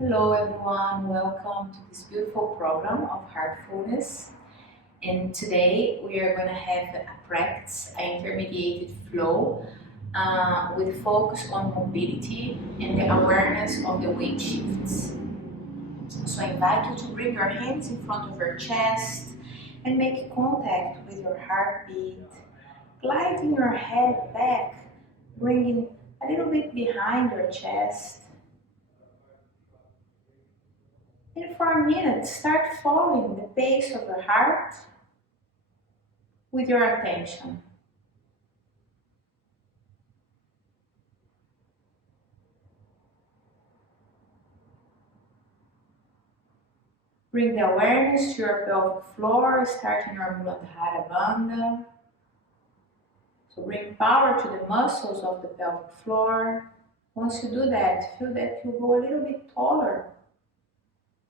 Hello everyone, welcome to this beautiful program of Heartfulness. And today we are going to have a practice, an intermediated flow with focus on mobility and the awareness of the wind shifts. So I invite you to bring your hands in front of your chest and make contact with your heartbeat, gliding your head back, bringing a little bit behind your chest. And for a minute, start following the pace of your heart with your attention. Bring the awareness to your pelvic floor, starting your Muladhara Bandha. So bring power to the muscles of the pelvic floor. Once you do that, feel that you go a little bit taller.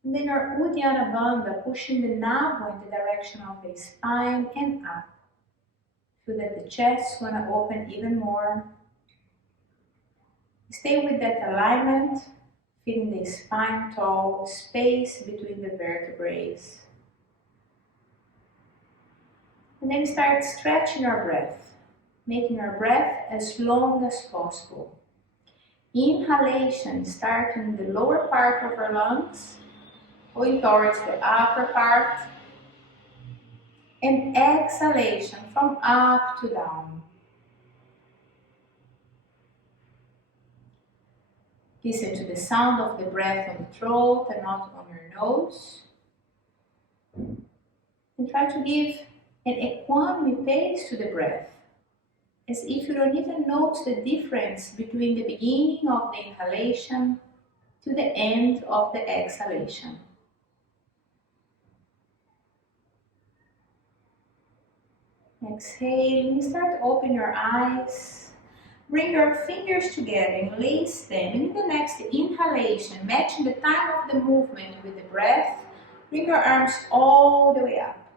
And then your Uddiyana Bandha, pushing the navel in the direction of the spine and up. Feel that the chest is going to open even more. Stay with that alignment, feeling the spine tall, space between the vertebrae. And then start stretching your breath, making your breath as long as possible. Inhalation, starting in the lower part of your lungs, going towards the upper part. And exhalation from up to down. Listen to the sound of the breath on the throat and not on your nose. And try to give an equanimous pace to the breath, as if you don't even notice the difference between the beginning of the inhalation to the end of the exhalation. Exhale, start opening your eyes. Bring your fingers together and lace them. And in the next inhalation, matching the time of the movement with the breath, bring your arms all the way up.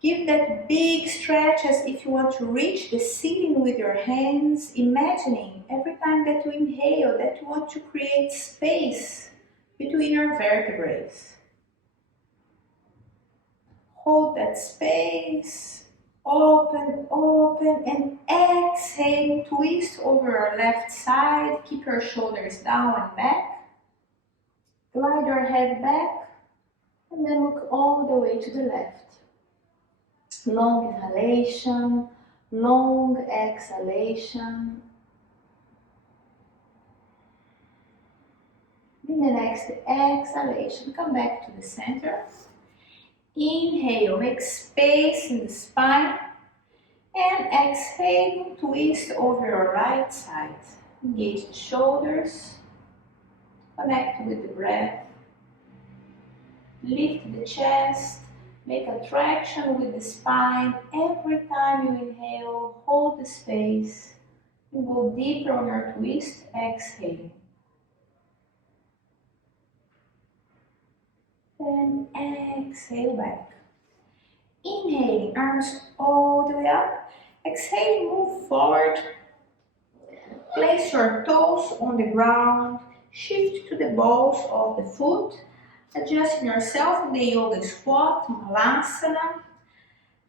Give that big stretch as if you want to reach the ceiling with your hands, imagining every time that you inhale that you want to create space between your vertebrae. Hold that space, open, and exhale, twist over your left side, keep your shoulders down and back, glide your head back, and then look all the way to the left. Long inhalation, long exhalation. In the next exhalation, come back to the center. Inhale, make space in the spine, and exhale, twist over your right side. Engage the shoulders, connect with the breath, lift the chest, make a traction with the spine. Every time you inhale, hold the space, and go deeper on your twist, exhale. Then exhale back. Inhaling, arms all the way up. Exhale, move forward. Place your toes on the ground. Shift to the balls of the foot. Adjusting yourself in the yoga squat, Malasana.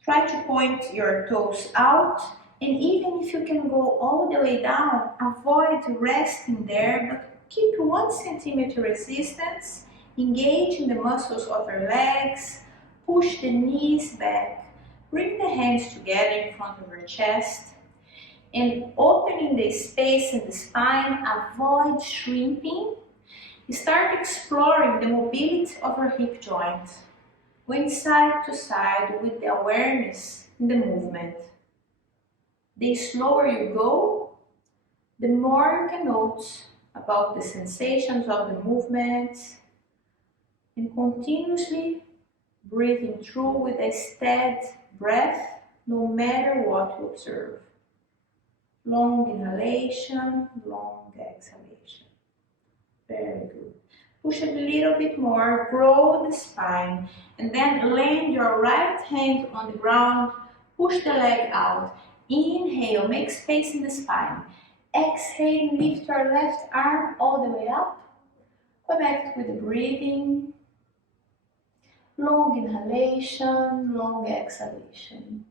Try to point your toes out. And even if you can go all the way down, avoid resting there, but keep 1 centimeter resistance. Engage in the muscles of your legs, push the knees back, bring the hands together in front of your chest, and opening the space in the spine, avoid shrimping. Start exploring the mobility of your hip joint, going side to side with the awareness in the movement. The slower you go, the more you can notice about the sensations of the movements, and continuously breathing through with a steady breath, no matter what you observe. Long inhalation, long exhalation. Very good. Push it a little bit more, grow the spine, and then land your right hand on the ground, push the leg out. Inhale, make space in the spine. Exhale, lift your left arm all the way up. Connect with the breathing. Long inhalation, long exhalation.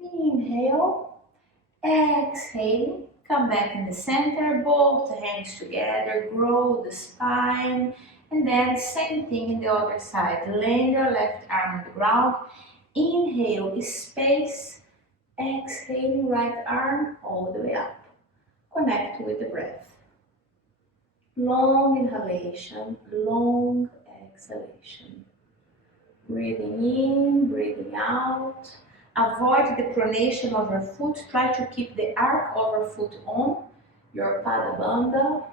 Inhale, exhale, come back in the center, both hands together, grow the spine, and then same thing in the other side. Lay your left arm on the ground, inhale, space, exhale, right arm all the way up. Connect with the breath. Long inhalation, long exhalation. Breathing in, breathing out. Avoid the pronation of your foot. Try to keep the arc of your foot on your Pada Bandha.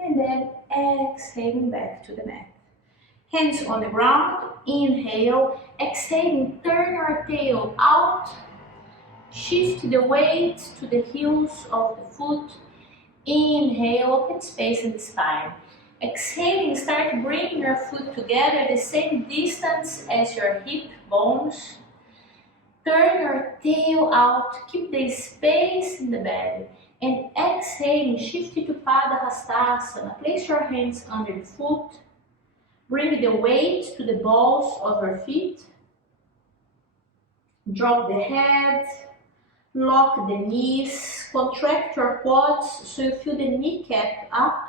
And then exhaling back to the mat. Hands on the ground. Inhale. Exhaling, turn your tail out. Shift the weight to the heels of the foot. Inhale, open space in the spine. Exhaling, start bringing your foot together the same distance as your hip bones. Turn your tail out, keep the space in the belly. And exhaling, shift to Bahadur Asana. Place your hands under the foot. Bring the weight to the balls of your feet. Drop the head. Lock the knees. Contract your quads so you feel the kneecap up.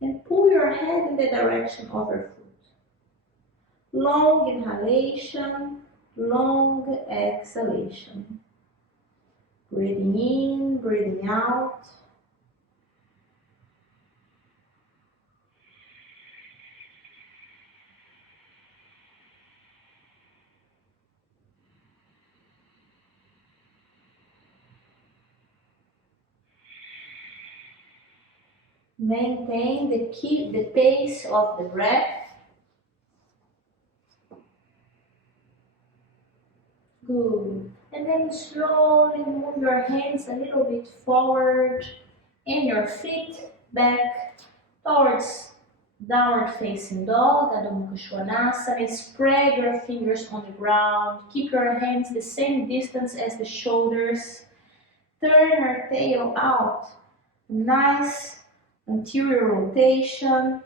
And pull your head in the direction of your foot. Long inhalation, long exhalation. Breathing in, breathing out. Maintain the pace of the breath. Good. And then slowly move your hands a little bit forward and your feet back towards downward facing dog, Adho Mukha Svanasana. Spread your fingers on the ground. Keep your hands the same distance as the shoulders. Turn your tail out. Nice anterior rotation,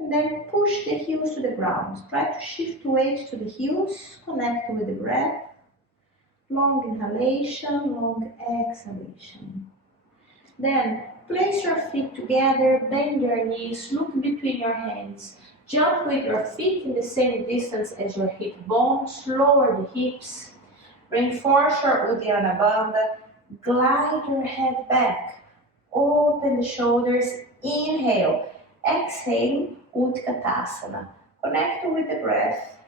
and then push the heels to the ground. Try to shift weight to the heels, connect with the breath. Long inhalation, long exhalation. Then place your feet together, bend your knees, look between your hands. Jump with your feet in the same distance as your hip bones, lower the hips. Reinforce your Uddiyana Bandha, glide your head back. Open the shoulders, inhale, exhale, Utkatasana. Connect with the breath.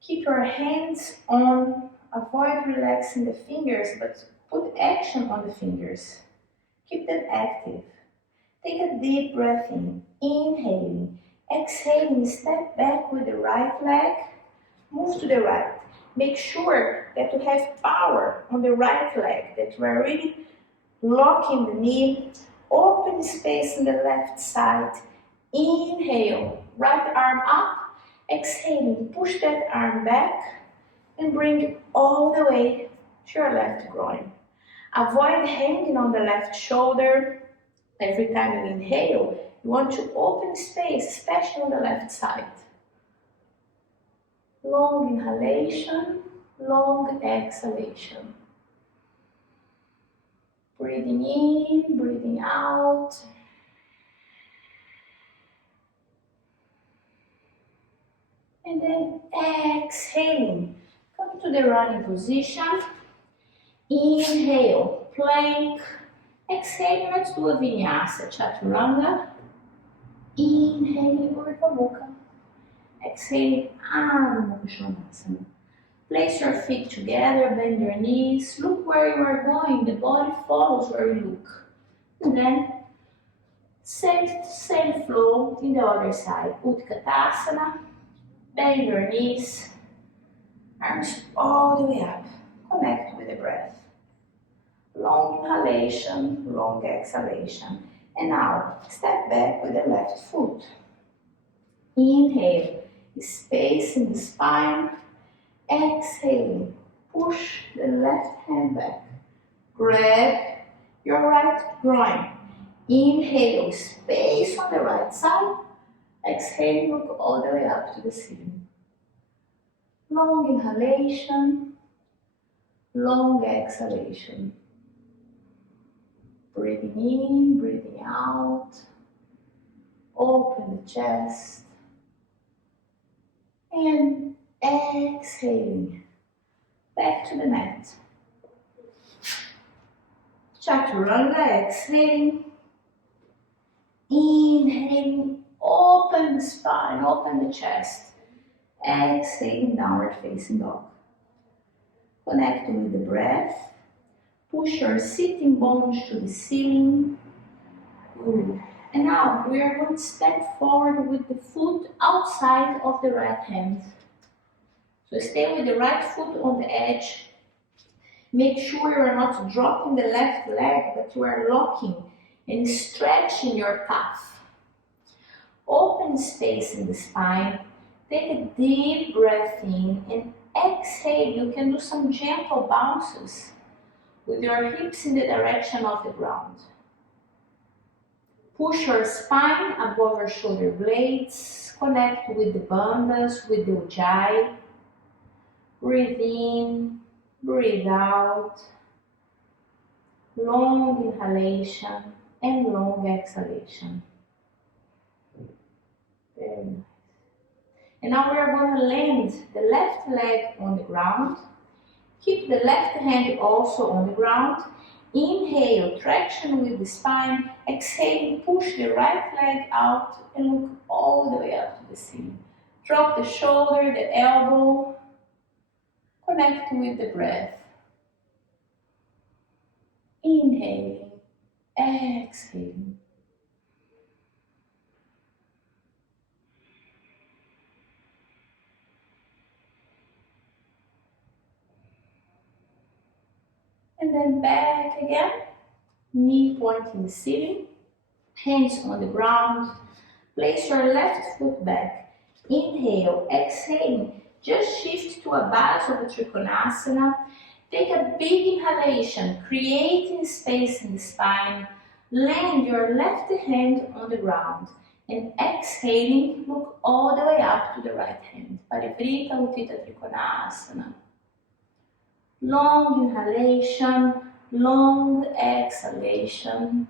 Keep your hands on, avoid relaxing the fingers, but put action on the fingers. Keep them active. Take a deep breath in, inhaling, exhaling, step back with the right leg, move to the right. Make sure that you have power on the right leg, that you are really locking the knee, open space in the left side. Inhale, right arm up. Exhaling, push that arm back and bring it all the way to your left groin. Avoid hanging on the left shoulder. Every time you inhale, you want to open space, especially on the left side. Long inhalation, long exhalation. Breathing in, breathing out. And then exhaling. Come to the running position. Inhale, plank. Exhale, let's do a vinyasa, chaturanga. Inhaling, Urdhva Mukha. Exhaling, Adho Mukha Svanasana. Place your feet together, bend your knees, look where you are going, the body follows where you look. And then, same flow in the other side. Utkatasana, bend your knees, arms all the way up. Connect with the breath. Long inhalation, long exhalation. And now, step back with the left foot. Inhale, space in the spine. Exhaling, push the left hand back. Grab your right groin. Inhale, space on the right side. Exhale, look all the way up to the ceiling. Long inhalation, long exhalation. Breathing in, breathing out. Open the chest. And exhaling. Back to the mat. Chaturanga, exhaling. Inhaling, open the spine, open the chest. Exhaling, downward facing dog. Connect with the breath. Push your sitting bones to the ceiling. Good. And now we are going to step forward with the foot outside of the right hand. So stay with the right foot on the edge. Make sure you are not dropping the left leg, but you are locking and stretching your calf. Open space in the spine. Take a deep breath in and exhale. You can do some gentle bounces with your hips in the direction of the ground. Push your spine above your shoulder blades. Connect with the bandhas, with the ujjayi. Breathe in, breathe out. Long inhalation and long exhalation. Very nice. And now we are going to land the left leg on the ground. Keep the left hand also on the ground. Inhale, traction with the spine. Exhale, push the right leg out and look all the way up to the ceiling. Drop the shoulder, the elbow. Connect with the breath. Inhaling, exhaling. And then back again. Knee pointing the ceiling. Hands on the ground. Place your left foot back. Inhale, exhaling. Just shift to a base of the Trikonasana. Take a big inhalation, creating space in the spine. Land your left hand on the ground. And exhaling, look all the way up to the right hand. Parivrita Uttita Trikonasana. Long inhalation, long exhalation.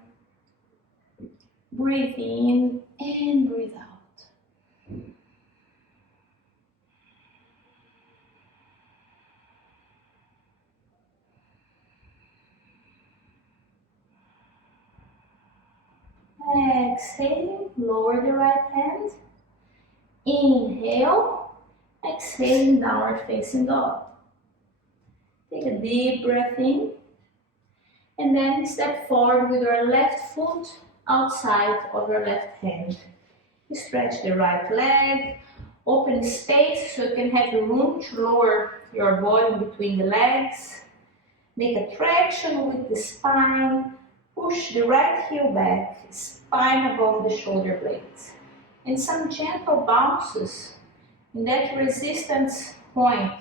Breathe in and breathe out. Exhaling, lower the right hand. Inhale, exhaling, downward facing dog. Take a deep breath in. And then step forward with your left foot outside of your left hand. You stretch the right leg, open space so you can have room to lower your body between the legs. Make a traction with the spine. Push the right heel back, spine above the shoulder blades. And some gentle bounces in that resistance point.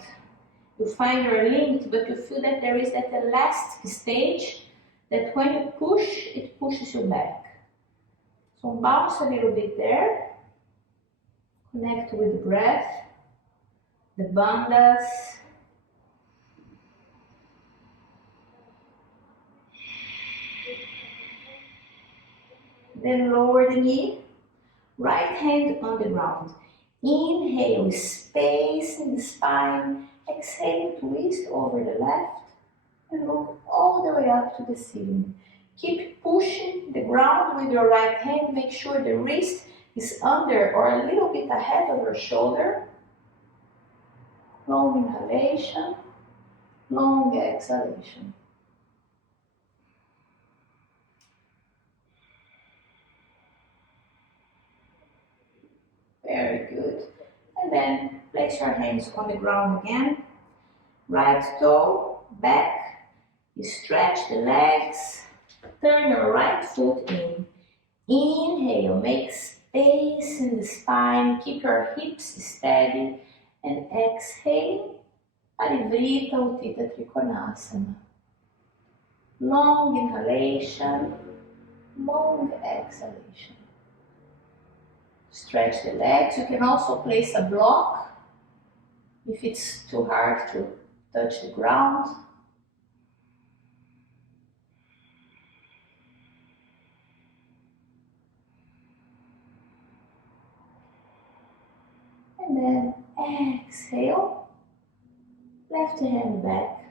You find your limit, but you feel that there is that elastic stage that when you push, it pushes you back. So bounce a little bit there. Connect with the breath, the bandhas. Then lower the knee, right hand on the ground. Inhale, space in the spine. Exhale, twist over the left and look all the way up to the ceiling. Keep pushing the ground with your right hand. Make sure the wrist is under or a little bit ahead of your shoulder. Long inhalation, long exhalation. Very good. And then place your hands on the ground again. Right toe back. You stretch the legs. Turn your right foot in. Inhale, make space in the spine, keep your hips steady, and exhale, Parivrita Uttita Trikonasana. Long inhalation, long exhalation. Stretch the legs. You can also place a block if it's too hard to touch the ground. And then exhale, left hand back.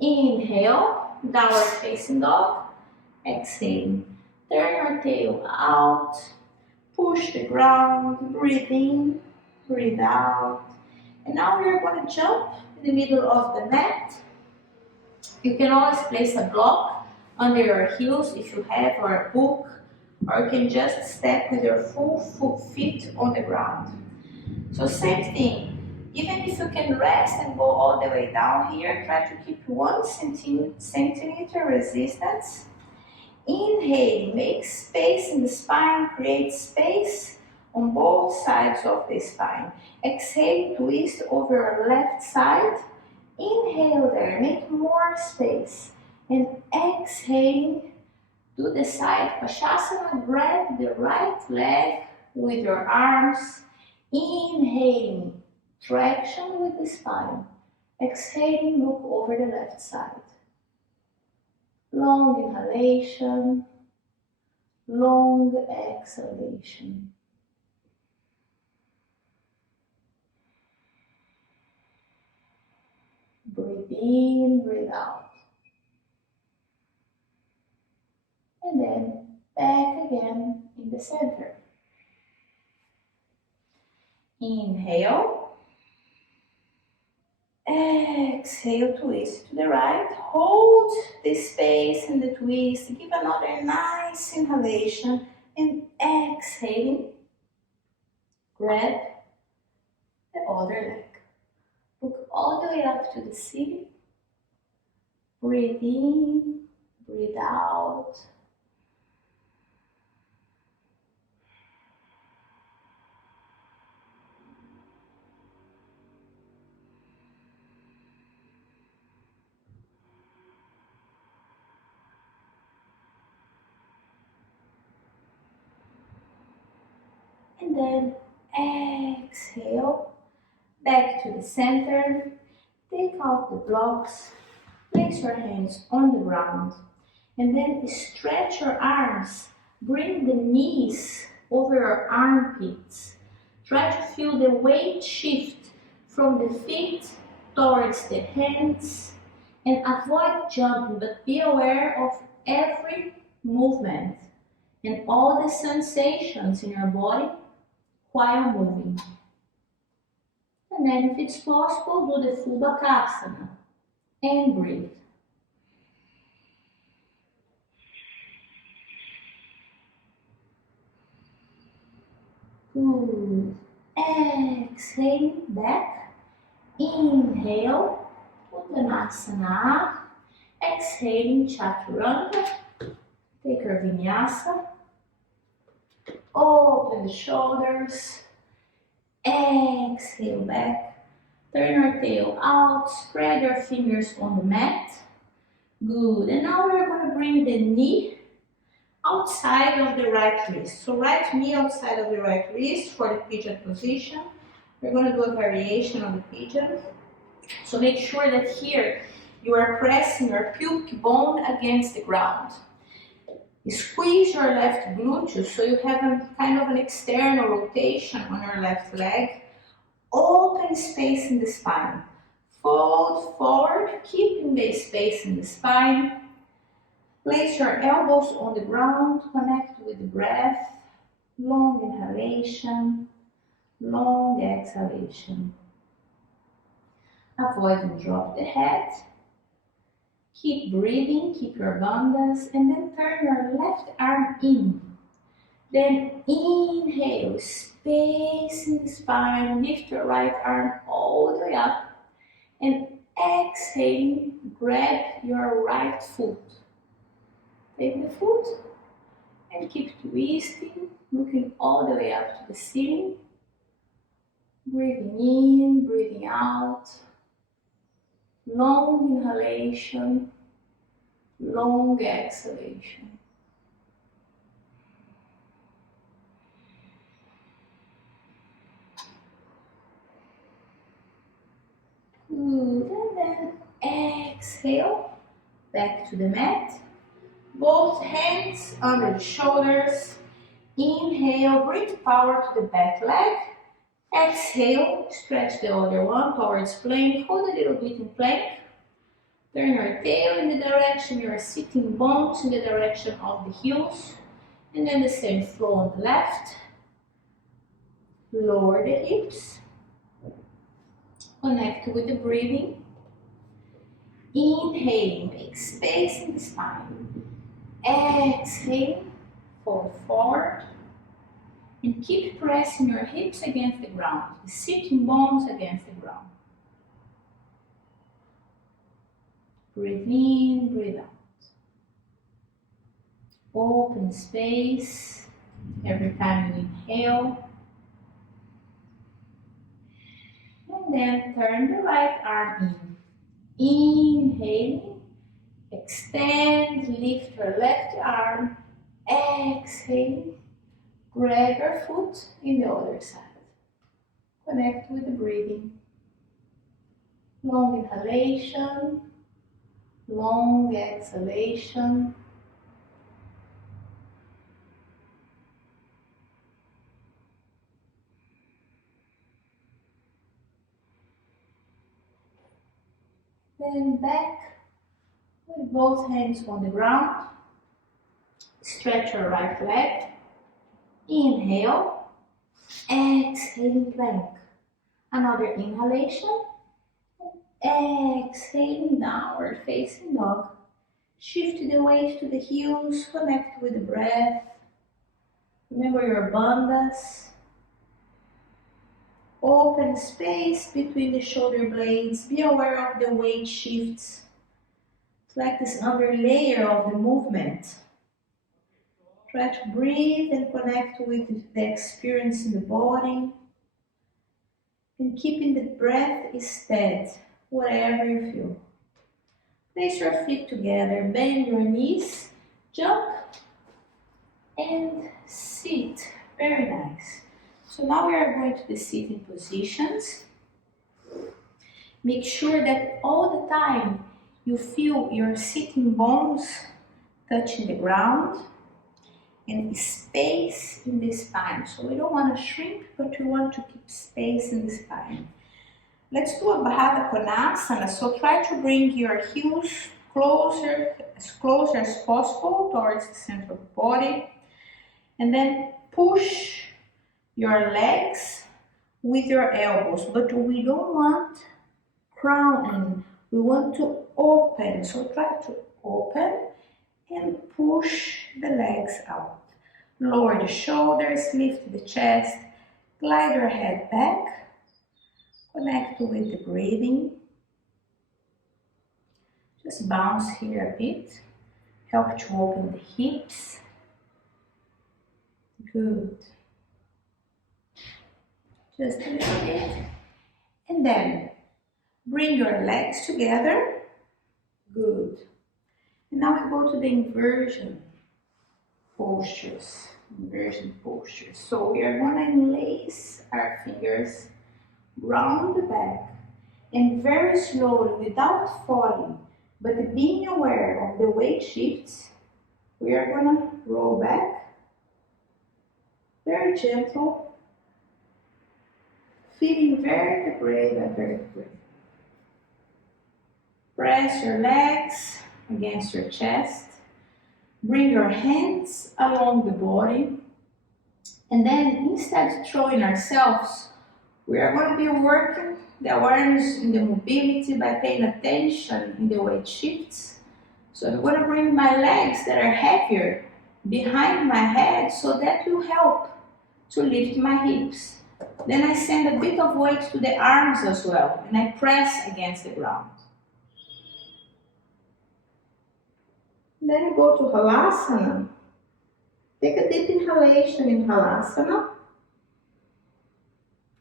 Inhale, downward facing dog. Exhale, turn your tail out, push the ground, breathe in, breathe out. And now we're going to jump in the middle of the mat. You can always place a block under your heels if you have, or a book, or you can just step with your full feet on the ground. So same thing. Even if you can rest and go all the way down here, try to keep 1 centimeter resistance. Inhale, make space in the spine, create space on both sides of the spine. Exhale, twist over your left side. Inhale there, make more space. And exhale, do the side Pashasana, grab the right leg with your arms. Inhaling, traction with the spine. Exhaling, look over the left side. Long inhalation, long exhalation. Breathe in, breathe out. And then back again in the center. Inhale. Exhale, twist to the right. Hold the space and the twist. Give another nice inhalation. And exhaling, grab the other leg. Look all the way up to the ceiling. Breathe in, breathe out. And then exhale, back to the center. Take out the blocks, place your hands on the ground, and then stretch your arms. Bring the knees over your armpits. Try to feel the weight shift from the feet towards the hands, and avoid jumping, but be aware of every movement and all the sensations in your body while moving. And then if it's possible, do the full Bakasana and breathe. Good. Exhale back. Inhale, Uttanasana. Exhaling, Chaturanga. Take your Vinyasa. Open the shoulders. Exhale back. Turn your tail out. Spread your fingers on the mat. Good. And now we're going to bring the knee outside of the right wrist. So right knee outside of the right wrist for the pigeon position. We're going to do a variation of the pigeon. So make sure that here you are pressing your pubic bone against the ground. Squeeze your left gluteus so you have a kind of an external rotation on your left leg. Open space in the spine. Fold forward, keeping the space in the spine. Place your elbows on the ground, connect with the breath. Long inhalation, long exhalation. Avoid and drop the head. Keep breathing, keep your bandhas, and then turn your left arm in. Then inhale, space in the spine, lift your right arm all the way up, and exhaling, grab your right foot. Take the foot And keep twisting, looking all the way up to the ceiling. Breathing in, breathing out. Long inhalation, long exhalation. Good, and then exhale, back to the mat. Both hands under the shoulders. Inhale, bring power to the back leg. Exhale, stretch the other one towards plank. Hold a little bit in plank. Turn your tail in the direction you are sitting, bones in the direction of the heels. And then the same flow on the left. Lower the hips. Connect with the breathing. Inhale, make space in the spine. Exhale, fold forward. And keep pressing your hips against the ground, the sitting bones against the ground. Breathe in, breathe out. Open space every time you inhale. And then turn the right arm in. Inhaling, extend, lift your left arm. Exhale, grab your foot in the other side. Connect with the breathing. Long inhalation, long exhalation. Then back with both hands on the ground. Stretch your right leg. Inhale. Exhaling plank. Another inhalation. Exhaling downward facing dog. Shift the weight to the heels. Connect with the breath. Remember your bandhas. Open space between the shoulder blades. Be aware of the weight shifts. It's like this under layer of the movement. Try to breathe and connect with the experience in the body. And keeping the breath steady, whatever you feel. Place your feet together, bend your knees, jump, and sit. Very nice. So now we are going to the sitting positions. Make sure that all the time you feel your sitting bones touching the ground and space in the spine. So we don't want to shrink, but we want to keep space in the spine. Let's do a Bahadur Asana. So try to bring your heels as close as possible towards the center of the body. And then push your legs with your elbows, but we don't want crowning. We want to open. So try to open and push the legs out. Lower the shoulders, lift the chest, glide your head back. Connect with the breathing. Just bounce here a bit. Help to open the hips. Good. Just a little bit. And then bring your legs together. Good. And now we go to the inversion postures. Inversion postures. So we are going to enlace our fingers round the back and very slowly, without falling, but being aware of the weight shifts, we are going to roll back. Very gentle. Feeling vertebrae by vertebrae. Press your legs against your chest. Bring your hands along the body. And then instead of throwing ourselves, we are going to be working the awareness in the mobility by paying attention in the weight shifts. So I'm going to bring my legs that are heavier behind my head, so that will help to lift my hips. Then I send a bit of weight to the arms as well, and I press against the ground. Then go to Halasana. Take a deep inhalation in Halasana.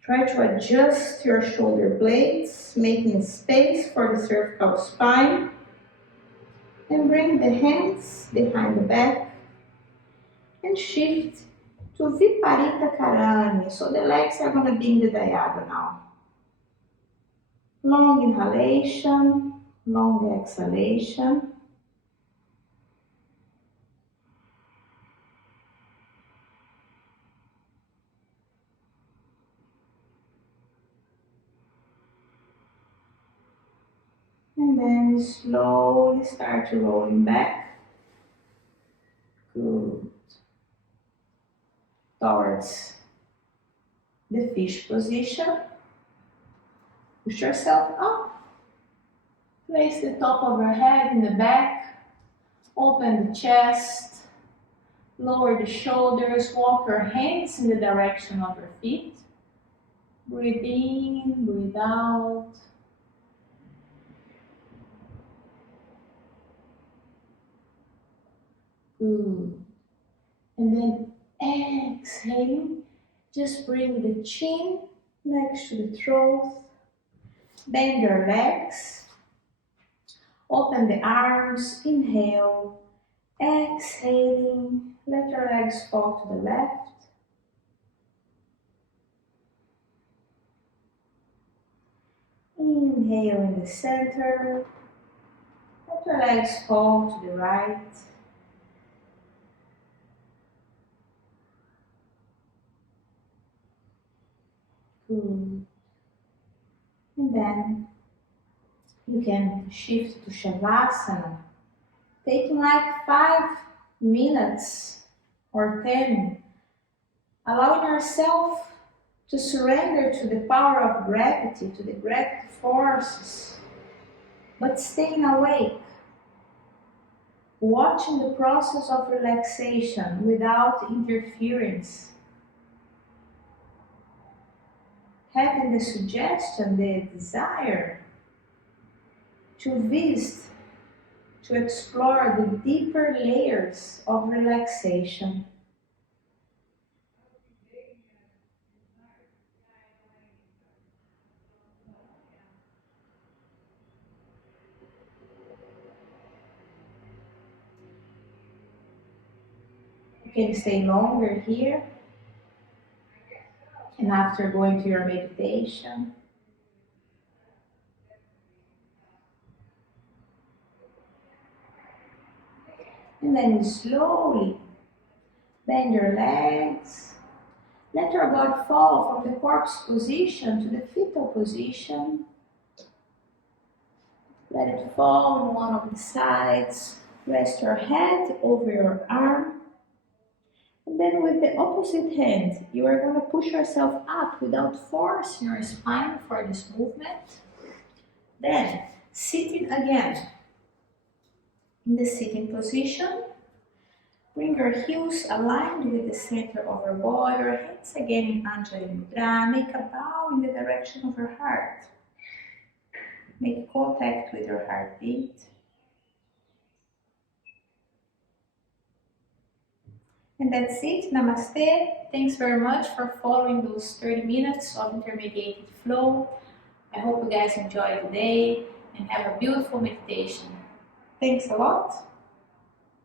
Try to adjust your shoulder blades, making space for the cervical spine. And bring the hands behind the back and shift to Viparita Karani. So the legs are going to be in the diagonal. Long inhalation, long exhalation. And then slowly start rolling back. Good. Towards the fish position. Push yourself up. Place the top of your head in the back. Open the chest. Lower the shoulders. Walk your hands in the direction of your feet. Breathe in, breathe out. Good. And then exhaling, just bring the chin next to the throat. Bend your legs. Open the arms. Inhale. Exhaling. Let your legs fall to the left. Inhale in the center. Let your legs fall to the right. Good. And then you can shift to Shavasana, taking like 5 minutes or 10, allowing yourself to surrender to the power of gravity, to the gravity forces, but staying awake, watching the process of relaxation without interference. Having the suggestion, the desire to visit, to explore the deeper layers of relaxation. You can stay longer here. And after going to your meditation, and then slowly bend your legs. Let your body fall from the corpse position to the fetal position. Let it fall on one of the sides. Rest your head over your arm. And then with the opposite hand, you are going to push yourself up without forcing your spine for this movement. Then, sitting again. In the sitting position, bring your heels aligned with the center of your body, your hands again in Anjali Mudra. Make a bow in the direction of your heart. Make contact with your heartbeat. And that's it. Namaste. Thanks very much for following those 30 minutes of intermediated flow. I hope you guys enjoyed today and have a beautiful meditation. Thanks a lot.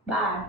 Bye.